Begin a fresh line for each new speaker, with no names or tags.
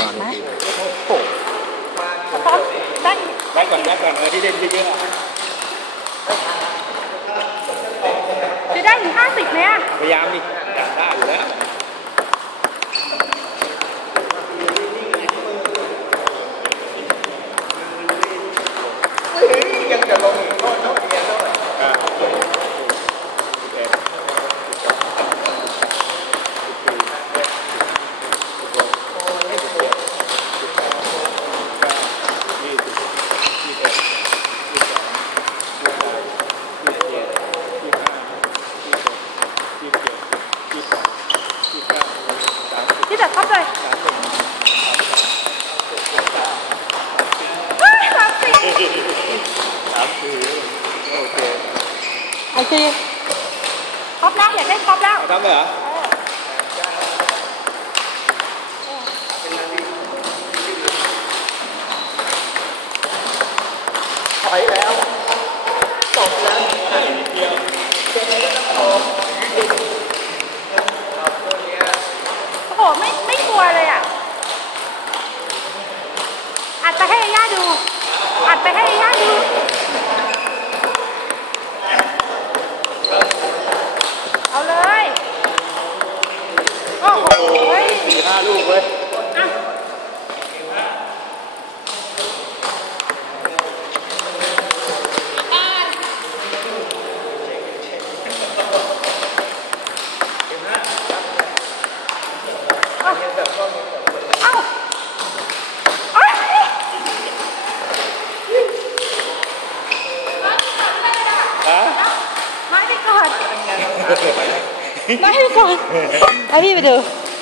นอน
ไหม
ที
ต้อมได้
แบ็กก่อนแบ็กก่อนเออที่เล่นเยอะๆอะ
จะได้ถึงห้าสิบไหมอะ
พยายามดิจับได้อยู่แล้ว
ยังจะลงโทษโทษเดียวด้วย
อะสิบเอ็ดยี่สิบยี่สิบเอ็ดยี่สิบสองยี่สิบสามยี่สิบสี่ยี่สิบห้ายี่สิบหกยี่สิบเจ็ดยี่สิบแปดยี่สิบเก้าสามสิบ
ที่แต่ท็อปเลย
สามหนึ่ง
เฮ้ยสามสี่
สามสี่โอเค
โอเคท็อปแล้วอยากได้ท็อปแล้ว
เอาทำเลยเหรอ
ถอยแล้วตกแล้ว
เดียว
โอ้โหไม่ไม่กลัวเลยอะ อัดไปให้ย่าดู อัดไปให้ย่าดูเอาเลยโอ้โห
สี่ห้าลูกเว้ย
อะเอ้าเอ้าเอ้ย
ฮะ
ไม้ไป